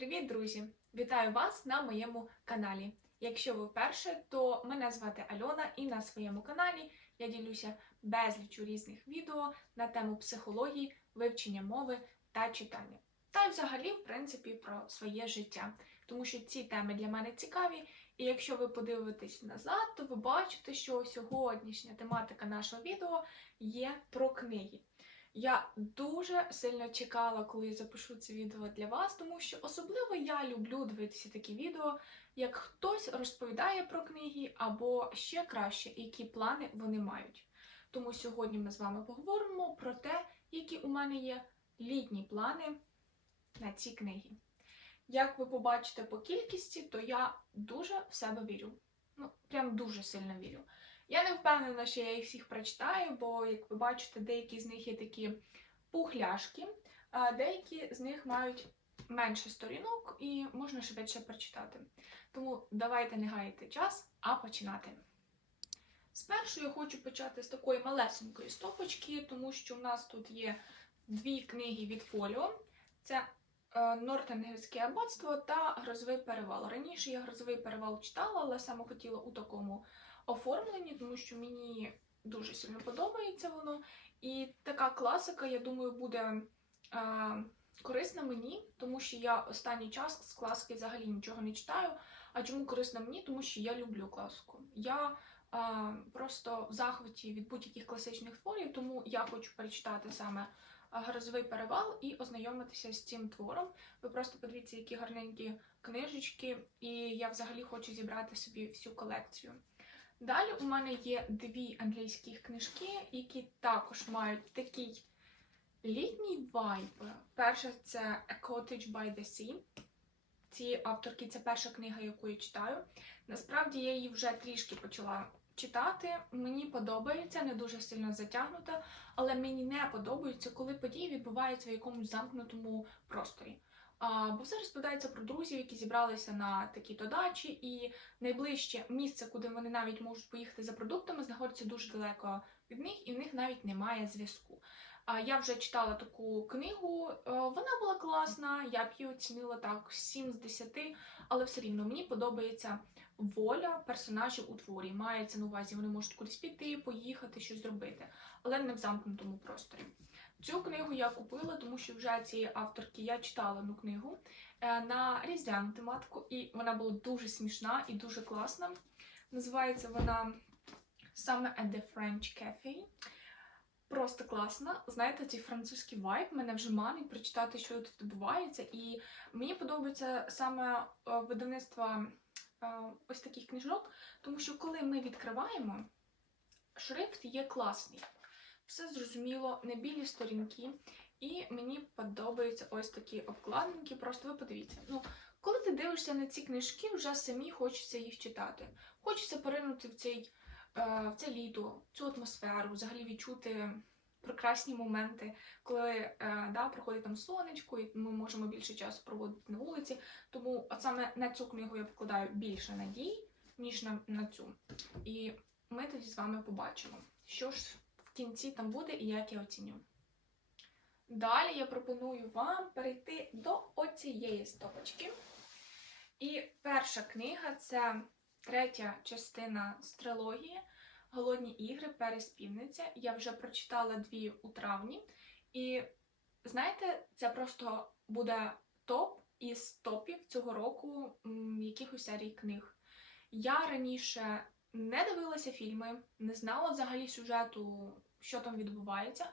Привіт, друзі! Вітаю вас на моєму каналі. Якщо ви вперше, то мене звати Альона, і на своєму каналі я ділюся безлічю різних відео на тему психології, вивчення мови та читання. Та й взагалі, в принципі, про своє життя. Тому що ці теми для мене цікаві, і якщо ви подивитесь назад, то ви бачите, що сьогоднішня тематика нашого відео є про книги. Я дуже сильно чекала, коли я запишу це відео для вас, тому що особливо я люблю дивитися такі відео, як хтось розповідає про книги, або ще краще, які плани вони мають. Тому сьогодні ми з вами поговоримо про те, які у мене є літні плани на ці книги. Як ви побачите по кількості, то я дуже в себе вірю. Ну, прям дуже сильно вірю. Я не впевнена, що я їх всіх прочитаю, бо, як ви бачите, деякі з них є такі пухляшки, а деякі з них мають менше сторінок і можна швидше прочитати. Тому давайте не гаяти час, а починати. Спершу я хочу почати з такої малесенької стопочки, тому що у нас тут є дві книги від фоліо. Це е, Нортенгельське аббатство та Грозовий перевал. Раніше я грозовий перевал читала, але саме хотіла у такому оформленні, тому що мені дуже сильно подобається воно. І така класика, я думаю, буде е, корисна мені, тому що я останній час з класики взагалі нічого не читаю. А чому корисна мені? Тому що я люблю класику. Я е, просто в захваті від будь-яких класичних творів, тому я хочу перечитати саме Грозовий перевал і ознайомитися з цим твором. Ви просто подивіться, які гарненькі книжечки, і я взагалі хочу зібрати собі всю колекцію. Далі у мене є дві англійські книжки, які також мають такий літній вайб. Перша це A Cottage by the Sea. Цієї авторки це перша книга, яку я читаю. Насправді я її вже трішки почала читати. Мені подобається, не дуже сильно затягнута, але мені не подобається, коли події відбуваються в якомусь замкнутому просторі. А, бо все розповідається про друзів, які зібралися на такі-то дачі, і найближче місце, куди вони навіть можуть поїхати за продуктами, знаходиться дуже далеко від них, і в них навіть немає зв'язку. А я вже читала таку книгу, е, вона була класна, я б її оцінила так 7 з 10, але все рівно мені подобається воля персонажів у творі. Мається на увазі, вони можуть кудись піти, поїхати, щось зробити, але не в замкнутому просторі. Цю книгу я купила, тому що вже цієї авторки я читала одну книгу е, на різдвяну тематику, і вона була дуже смішна і дуже класна. Називається вона саме At the French Cafe. Просто класна. Знаєте, цей французький вайб мене вже манить прочитати, що тут відбувається. І мені подобається саме е, видавництво е, ось таких книжок, тому що коли ми відкриваємо, шрифт є класний. Все зрозуміло, не білі сторінки. І мені подобаються ось такі обкладинки. Просто ви подивіться. Ну, коли ти дивишся на ці книжки, вже самі хочеться їх читати. Хочеться поринути в цей, е, в це літо, цю атмосферу, взагалі відчути прекрасні моменти, коли е, да, проходить там сонечко, і ми можемо більше часу проводити на вулиці. Тому от саме на цю книгу я покладаю більше надій, ніж на, на цю. І ми тоді з вами побачимо, що ж в кінці там буде і як я оціню. Далі я пропоную вам перейти до оцієї стопочки. І перша книга це третя частина з трилогії Голодні ігри Переспівниця. Я вже прочитала дві у травні. І знаєте, це просто буде топ із топів цього року якихось серій книг. Я раніше не дивилася фільми, не знала взагалі сюжету, що там відбувається.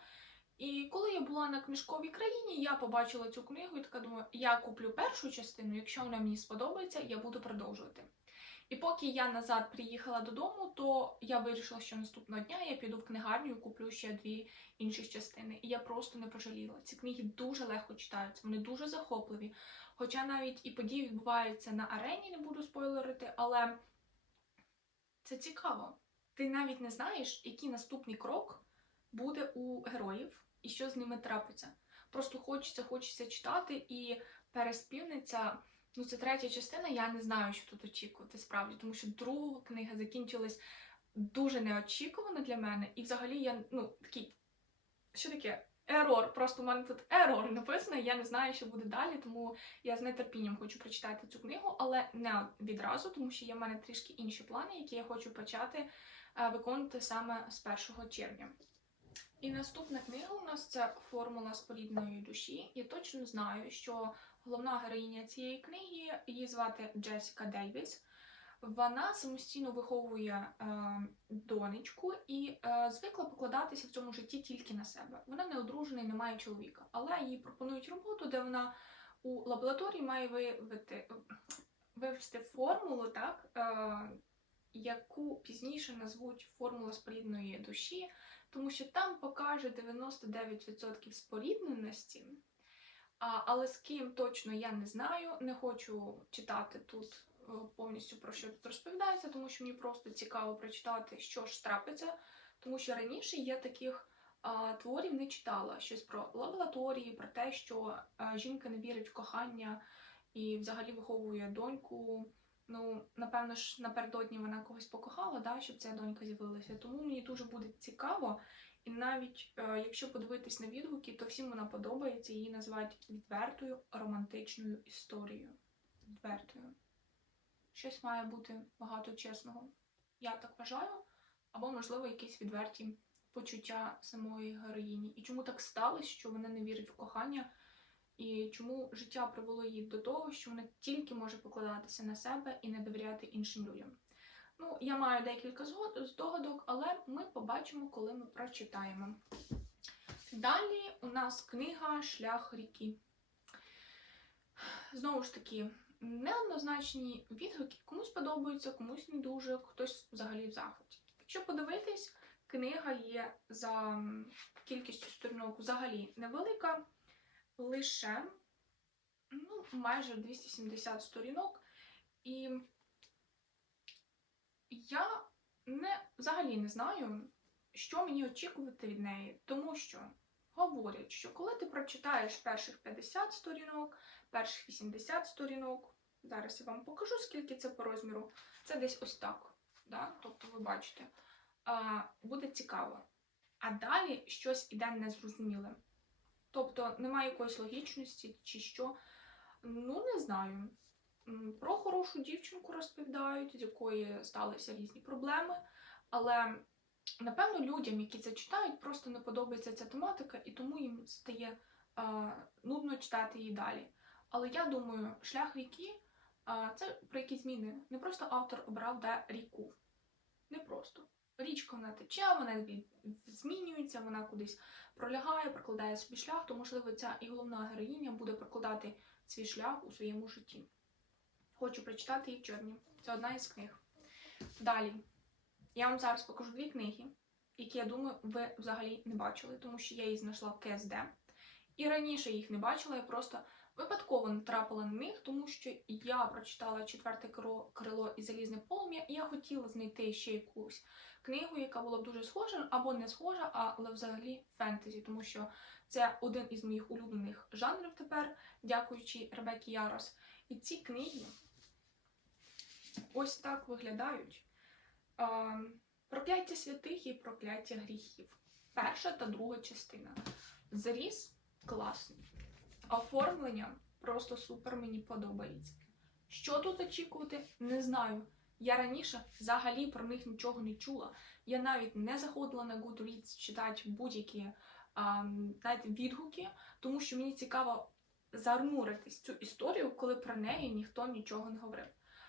І коли я була на книжковій країні, я побачила цю книгу і така думаю, я куплю першу частину, якщо вона мені сподобається, я буду продовжувати. І поки я назад приїхала додому, то я вирішила, що наступного дня я піду в книгарню і куплю ще дві інших частини. І я просто не пожаліла. Ці книги дуже легко читаються, вони дуже захопливі. Хоча навіть і події відбуваються на арені, не буду спойлерити, але це цікаво. Ти навіть не знаєш, який наступний крок буде у героїв і що з ними трапиться. Просто хочеться, хочеться читати, і переспівниця, ну це третя частина, я не знаю, що тут очікувати справді, тому що друга книга закінчилась дуже неочікувано для мене. І взагалі я ну такий, що таке? ерор. Просто в мене тут ерор написано. Я не знаю, що буде далі, тому я з нетерпінням хочу прочитати цю книгу, але не відразу, тому що є в мене трішки інші плани, які я хочу почати е, виконувати саме з 1 червня. І наступна книга у нас це формула спорідної душі. Я точно знаю, що головна героїня цієї книги її звати Джесіка Дейвіс. Вона самостійно виховує е, донечку і е, звикла покладатися в цьому житті тільки на себе. Вона не одружена і не має чоловіка, але їй пропонують роботу, де вона у лабораторії має виявити, вивести формулу, так, е, яку пізніше назвуть формула спорідної душі, тому що там покаже 99% спорідненості. Але з ким точно я не знаю, не хочу читати тут е, повністю про що тут розповідається, тому що мені просто цікаво прочитати, що ж трапиться. Тому що раніше я таких творів не читала щось про лабораторії, про те, що а, жінка не вірить в кохання і взагалі виховує доньку. Ну, напевно ж, напередодні вона когось покохала, да, щоб ця донька з'явилася. Тому мені дуже буде цікаво. І навіть е, якщо подивитись на відгуки, то всім вона подобається, її називають відвертою романтичною історією. Відвертою. Щось має бути багато чесного. Я так вважаю, або, можливо, якісь відверті почуття самої героїні. І чому так сталося, що вона не вірить в кохання, і чому життя привело її до того, що вона тільки може покладатися на себе і не довіряти іншим людям. Ну, я маю декілька здогадок, але ми побачимо, коли ми прочитаємо. Далі у нас книга Шлях ріки. Знову ж таки, неоднозначні відгуки. Комусь подобаються, комусь не дуже, хтось взагалі в захваті. Якщо подивитись, книга є за кількістю сторінок взагалі невелика, лише ну, майже 270 сторінок. І я не, взагалі не знаю, що мені очікувати від неї, тому що говорять, що коли ти прочитаєш перших 50 сторінок, перших 80 сторінок, зараз я вам покажу, скільки це по розміру, це десь ось так. Да? Тобто, ви бачите, буде цікаво. А далі щось іде незрозуміле. Немає якоїсь логічності чи що. Ну, не знаю. Про хорошу дівчинку розповідають, з якої сталися різні проблеми. Але, напевно, людям, які це читають, просто не подобається ця тематика, і тому їм стає а, нудно читати її далі. Але я думаю, шлях ріки а, це про які зміни. Не просто автор обрав де ріку. Не просто. Річка вона тече, вона змінюється, вона кудись пролягає, прокладає собі шлях, то, можливо, ця і головна героїня буде прокладати свій шлях у своєму житті. Хочу прочитати її в чорні. Це одна із книг. Далі. Я вам зараз покажу дві книги, які, я думаю, ви взагалі не бачили, тому що я їх знайшла в КСД. І раніше їх не бачила, я просто випадково натрапила на них, тому що я прочитала четверте крило і залізне полум'я, і я хотіла знайти ще якусь книгу, яка була б дуже схожа, або не схожа, але взагалі фентезі, тому що це один із моїх улюблених жанрів тепер, дякуючи Ребекі Ярос. І ці книги ось так виглядають. Прокляття святих і прокляття гріхів. Перша та друга частина. Заріз класний. Оформлення просто супер мені подобається. Що тут очікувати, не знаю. Я раніше взагалі про них нічого не чула. Я навіть не заходила на Goodreads читати будь-які знаєте, відгуки, тому що мені цікаво зарнуритись цю історію, коли про неї ніхто нічого не говорив.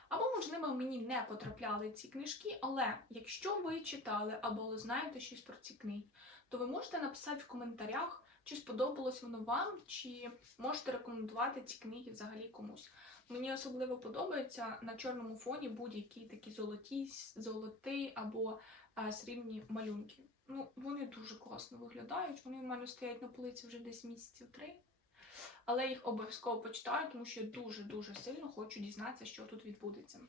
Або, можливо, мені не потрапляли ці книжки, але якщо ви читали або знаєте щось про ці книги, то ви можете написати в коментарях, чи сподобалось воно вам, чи можете рекомендувати ці книги взагалі комусь. Мені особливо подобається на чорному фоні будь-які такі золоті, золоті або а, срібні малюнки. Ну, вони дуже класно виглядають. Вони в мене стоять на полиці вже десь місяців три. Але їх обов'язково почитаю, тому що я дуже-дуже сильно хочу дізнатися, що тут відбудеться.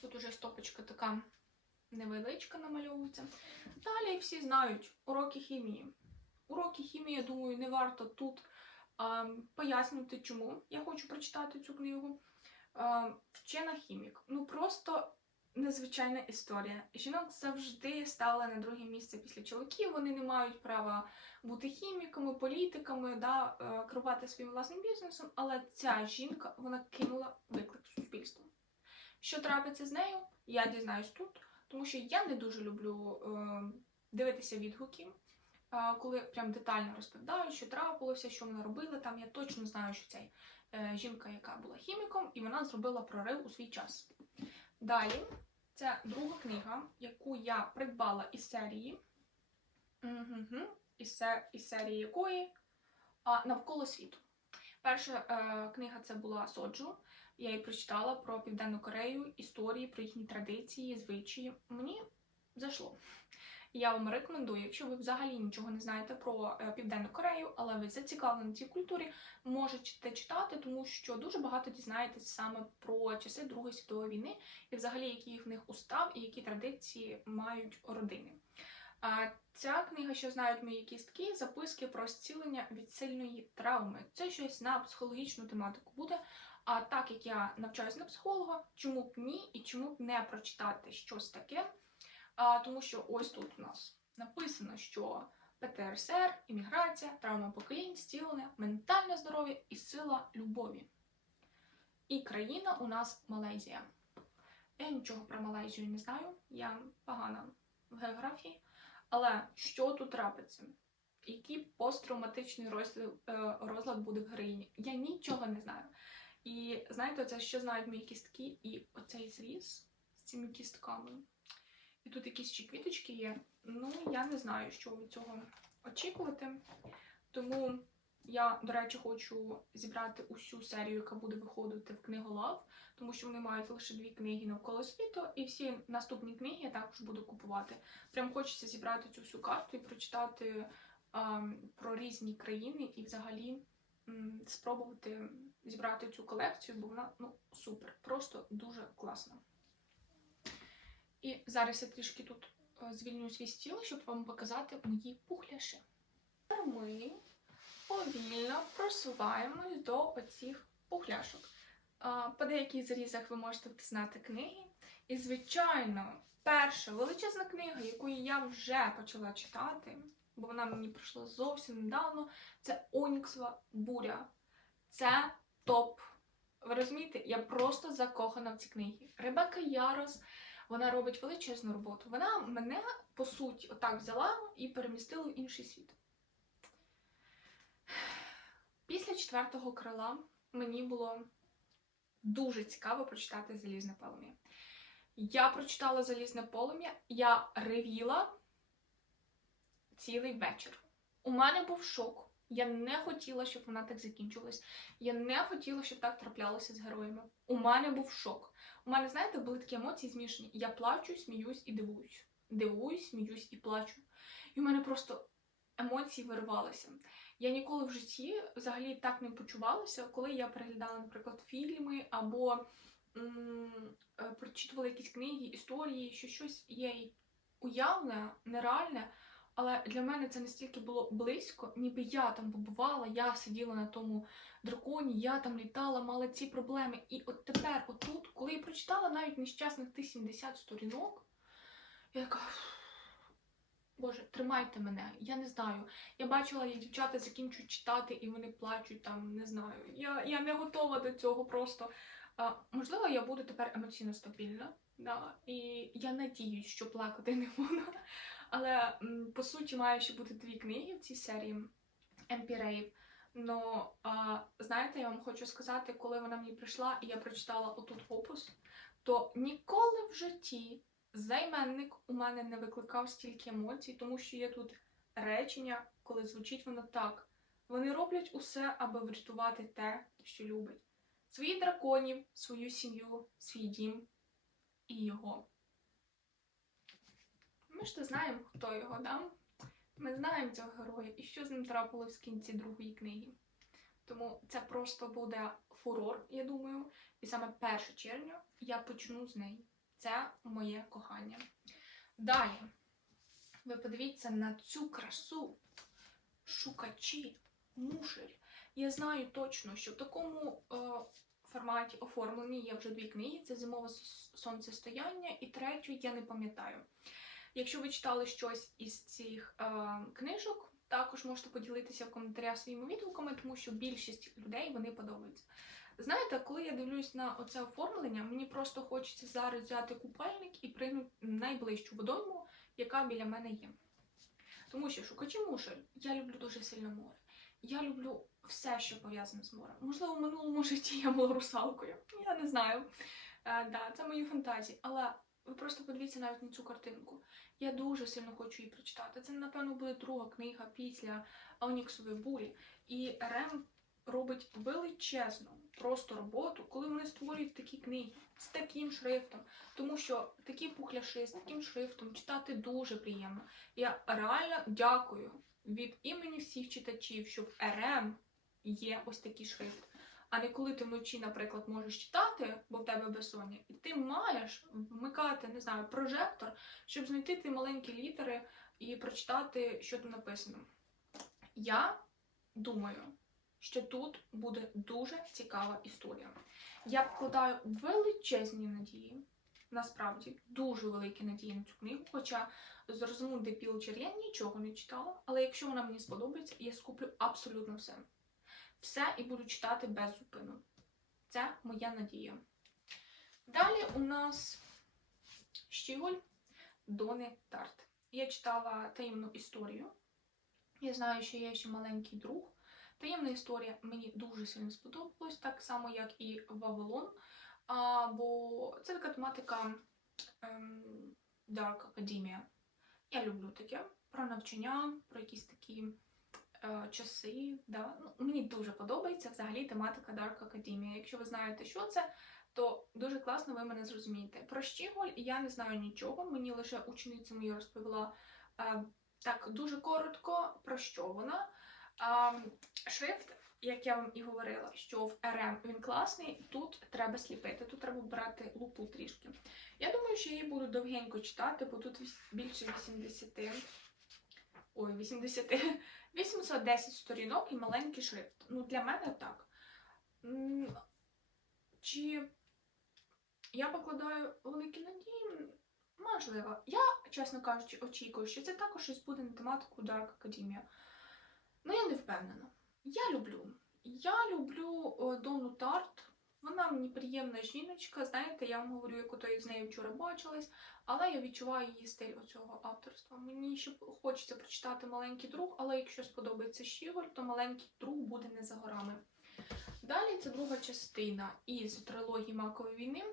Тут уже стопочка така невеличка намальовується. Далі всі знають уроки хімії. Уроки хімії, я думаю, не варто тут а, пояснювати, чому я хочу прочитати цю книгу. А, Вчена хімік. Ну просто незвичайна історія. Жінок завжди ставили на друге місце після чоловіків. Вони не мають права бути хіміками, політиками, да, е, керувати своїм власним бізнесом. Але ця жінка вона кинула виклик суспільству. Що трапиться з нею, я дізнаюсь тут, тому що я не дуже люблю е, дивитися відгуки, коли прям детально розповідають, що трапилося, що вона робила. Там я точно знаю, що це е, жінка, яка була хіміком, і вона зробила прорив у свій час. Далі, це друга книга, яку я придбала із серії. Із, се- із серії якої Навколо світу. Перша е, книга це була Соджу. Я її прочитала про Південну Корею, історії, про їхні традиції, звичаї. Мені зайшло. Я вам рекомендую, якщо ви взагалі нічого не знаєте про е, Південну Корею, але ви зацікавлені цій культурі, можете читати, тому що дуже багато дізнаєтесь саме про часи Другої світової війни і взагалі який в них устав і які традиції мають родини. Ця книга, що знають мої кістки, записки про зцілення від сильної травми. Це щось на психологічну тематику буде. А так як я навчаюся на психолога, чому б ні і чому б не прочитати щось таке? А, тому що ось тут у нас написано, що ПТРСР, імміграція, травма поколінь, зцілення, ментальне здоров'я і сила любові. І країна у нас Малайзія. Я нічого про Малайзію не знаю, я погана в географії. Але що тут трапиться? Який посттравматичний розлад, е, розлад буде в героїні? Я нічого не знаю. І знаєте, це що знають мої кістки, і оцей зріз з цими кістками. І тут якісь ще квіточки є. Ну, я не знаю, що від цього очікувати. Тому я, до речі, хочу зібрати усю серію, яка буде виходити в книгу Лав, тому що вони мають лише дві книги навколо світу, і всі наступні книги я також буду купувати. Прям хочеться зібрати цю всю карту і прочитати ем, про різні країни і взагалі м, спробувати зібрати цю колекцію, бо вона ну, супер, просто дуже класна. І зараз я трішки тут е, звільню свій стіл, щоб вам показати мої пухляші. Ми повільно просуваємось до оцих пухляшок. По деяких зрізах ви можете впізнати книги. І, звичайно, перша величезна книга, яку я вже почала читати, бо вона мені прийшла зовсім недавно, це Оніксова буря. Це топ. Ви розумієте, я просто закохана в ці книги. Ребека Ярос, вона робить величезну роботу. Вона мене, по суті, отак взяла і перемістила в інший світ. Після четвертого крила мені було дуже цікаво прочитати Залізне полум'я. Я прочитала Залізне полум'я, я ревіла цілий вечір. У мене був шок. Я не хотіла, щоб вона так закінчилась. Я не хотіла, щоб так траплялося з героями. У мене був шок. У мене, знаєте, були такі емоції змішані. Я плачу, сміюсь і дивуюсь. Дивуюсь, сміюсь і плачу. І у мене просто емоції вирвалися. Я ніколи в житті взагалі так не почувалася, коли я переглядала, наприклад, фільми або е, прочитувала якісь книги, історії, що щось є уявне, нереальне. Але для мене це настільки було близько, ніби я там побувала, я сиділа на тому драконі, я там літала, мала ці проблеми. І от тепер, отут, коли я прочитала навіть нещасних тих 70 сторінок, я така. Боже, тримайте мене, я не знаю. Я бачила, як дівчата закінчують читати і вони плачуть там, не знаю. Я, я не готова до цього просто. А, можливо, я буду тепер емоційно стабільна, да, і я надіюсь, що плакати не буду. Але по суті має ще бути дві книги в цій серії Емпірейв. Ну, знаєте, я вам хочу сказати, коли вона мені прийшла і я прочитала отут опус, то ніколи в житті займенник у мене не викликав стільки емоцій, тому що є тут речення, коли звучить воно так. Вони роблять усе, аби врятувати те, що любить. Своїх драконів, свою сім'ю, свій дім і його. Ми ж то знаємо, хто його да? Ми знаємо цього героя і що з ним трапилось в кінці другої книги. Тому це просто буде фурор, я думаю. І саме 1 червня я почну з неї. Це моє кохання. Далі, ви подивіться на цю красу шукачі, мушель. Я знаю точно, що в такому е, форматі. оформлені. Є вже дві книги: це Зимове сонцестояння і третю я не пам'ятаю. Якщо ви читали щось із цих е, книжок, також можете поділитися в коментарях своїми відгуками, тому що більшість людей вони подобаються. Знаєте, коли я дивлюсь на оце оформлення, мені просто хочеться зараз взяти купальник і пригнути найближчу водойму, яка біля мене є. Тому що шукачі мушель, я люблю дуже сильно море. Я люблю все, що пов'язане з морем. Можливо, в минулому житті я була русалкою. Я не знаю. Е, да, це мої фантазії. Але ви просто подивіться навіть на цю картинку. Я дуже сильно хочу її прочитати. Це, напевно, буде друга книга після Оніксової бурі. І Рем робить величезну просто роботу, коли вони створюють такі книги з таким шрифтом. Тому що такі пухляши з таким шрифтом читати дуже приємно. Я реально дякую від імені всіх читачів, що в РМ є ось такий шрифт. А не коли ти вночі, наприклад, можеш читати, бо в тебе безсоння, і ти маєш вмикати, не знаю, прожектор, щоб знайти ті маленькі літери і прочитати, що там написано. Я думаю, що тут буде дуже цікава історія. Я вкладаю величезні надії, насправді дуже великі надії на цю книгу, хоча з Розмунди Пілчер я нічого не читала, але якщо вона мені сподобається, я скуплю абсолютно все. Все і буду читати без зупину. Це моя надія. Далі у нас Щіголь Дони Тарт. Я читала таємну історію. Я знаю, що є ще маленький друг. Таємна історія мені дуже сильно сподобалась, так само, як і Вавилон. А, бо це така тематика ем, Dark Academia. Я люблю таке про навчання, про якісь такі часи. Да? Ну, мені дуже подобається взагалі тематика Dark Academia. Якщо ви знаєте, що це, то дуже класно ви мене зрозумієте. Про Щіголь я не знаю нічого, мені лише учениця моя розповіла е, так дуже коротко, про що вона. А, шрифт, як я вам і говорила, що в РМ він класний, тут треба сліпити, тут треба брати лупу трішки. Я думаю, що її буду довгенько читати, бо тут більше 80. Ой, 80. 810 сторінок і маленький шрифт. Ну, для мене так. Чи я покладаю великі надії? Можливо. Я, чесно кажучи, очікую, що це також щось буде на тематику Dark Academia. Ну, я не впевнена. Я люблю. Я люблю Дону Тарт. Вона мені приємна жіночка. Знаєте, я вам говорю, як ото я з нею вчора бачилась, але я відчуваю її стиль оцього авторства. Мені ще хочеться прочитати маленький друг, але якщо сподобається Щіголь, то маленький друг буде не за горами. Далі це друга частина із трилогії Макової війни.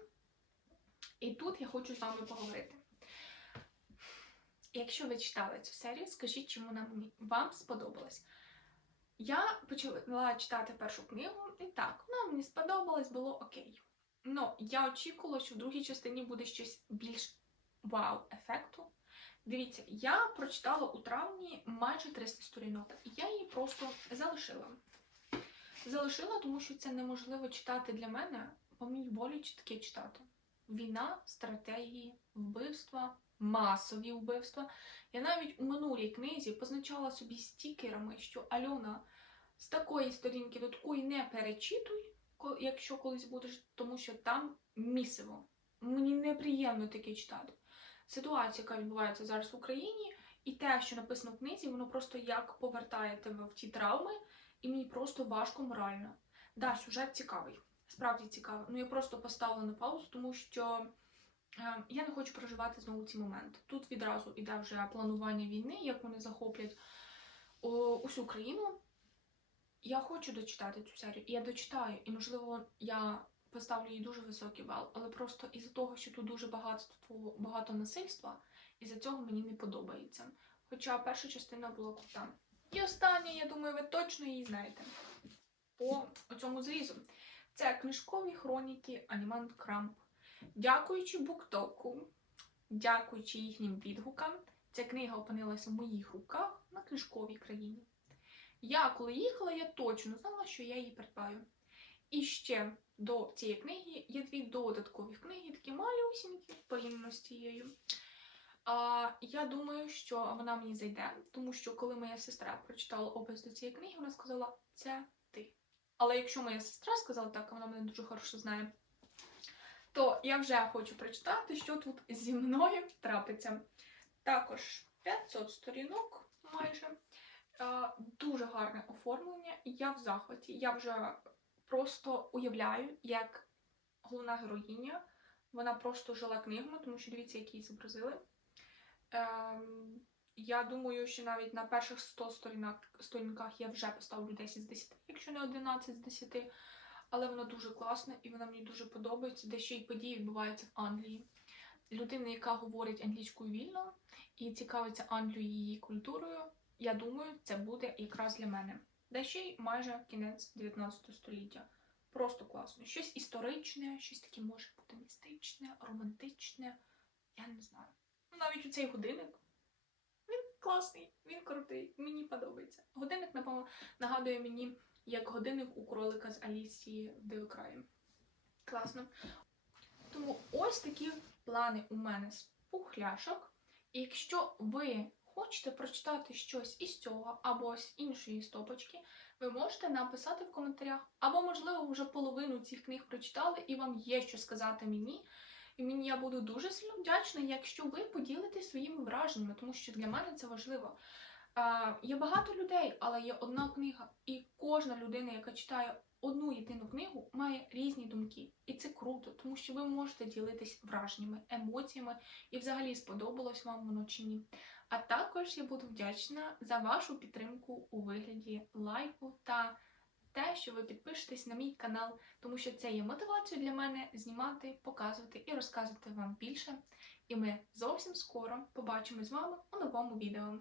І тут я хочу з вами поговорити. Якщо ви читали цю серію, скажіть, чому вона вам сподобалась. Я почала читати першу книгу, і так, вона мені сподобалась, було окей. Ну, я очікувала, що в другій частині буде щось більш вау-ефекту. Дивіться, я прочитала у травні майже 300 сторінок, і я її просто залишила. Залишила, тому що це неможливо читати для мене, бо мені боляче таке читати. Війна, стратегії, вбивства, масові вбивства. Я навіть у минулій книзі позначала собі стікерами, що Альона з такої сторінки до такої не перечитуй, якщо колись будеш, тому що там місиво. Мені неприємно таке читати. Ситуація, яка відбувається зараз в Україні, і те, що написано в книзі, воно просто як повертає тебе в ті травми, і мені просто важко морально. Да, сюжет цікавий, справді цікавий. Ну я просто поставила на паузу, тому що е, я не хочу проживати знову ці моменти. Тут відразу іде вже планування війни, як вони захоплять о, усю країну. Я хочу дочитати цю серію, і я дочитаю, і можливо я поставлю їй дуже високий бал, але просто із-за того, що тут дуже багато, багато насильства, із-за цього мені не подобається. Хоча перша частина була крута. І остання, я думаю, ви точно її знаєте. По цьому зрізу. Це книжкові хроніки Анімант Крамп. Дякуючи буктоку, дякуючи їхнім відгукам, ця книга опинилася в моїх руках на книжковій країні. Я, коли їхала, я точно знала, що я її придбаю. І ще до цієї книги є дві додаткові книги, такі малюсінькі порівняно з цією. А, я думаю, що вона мені зайде, тому що коли моя сестра прочитала опис до цієї книги, вона сказала: це ти. Але якщо моя сестра сказала так, вона мене дуже хорошо знає, то я вже хочу прочитати, що тут зі мною трапиться. Також 500 сторінок майже. Е, Дуже гарне оформлення. і Я в захваті. Я вже просто уявляю, як головна героїня. Вона просто жила книгами, тому що дивіться, які її зобразили. Ем, я думаю, що навіть на перших 100 сторінках я вже поставлю 10 з 10, якщо не 11 з 10. Але вона дуже класна і вона мені дуже подобається, де ще події відбуваються в Англії. Людина, яка говорить англійською вільно і цікавиться Англією її культурою, я думаю, це буде якраз для мене. Де ще й майже кінець 19 століття. Просто класно. Щось історичне, щось таке може бути містичне, романтичне. Я не знаю. Ну, навіть у цей годинник. Він класний, він крутий, мені подобається. Годинник, напевно, нагадує мені як годинник у кролика з Алісії в Дивокраї. Класно. Тому ось такі плани у мене з пухляшок. І якщо ви хочете прочитати щось із цього або з іншої стопочки, ви можете написати в коментарях, або, можливо, вже половину цих книг прочитали, і вам є що сказати мені. І мені я буду дуже сильно вдячна, якщо ви поділитесь своїми враженнями, тому що для мене це важливо. Е, є багато людей, але є одна книга, і кожна людина, яка читає одну єдину книгу, має різні думки. І це круто, тому що ви можете ділитись враженнями, емоціями, і взагалі сподобалось вам воно чи ні. А також я буду вдячна за вашу підтримку у вигляді лайку та те, що ви підпишетесь на мій канал, тому що це є мотивацією для мене знімати, показувати і розказувати вам більше. І ми зовсім скоро побачимось з вами у новому відео.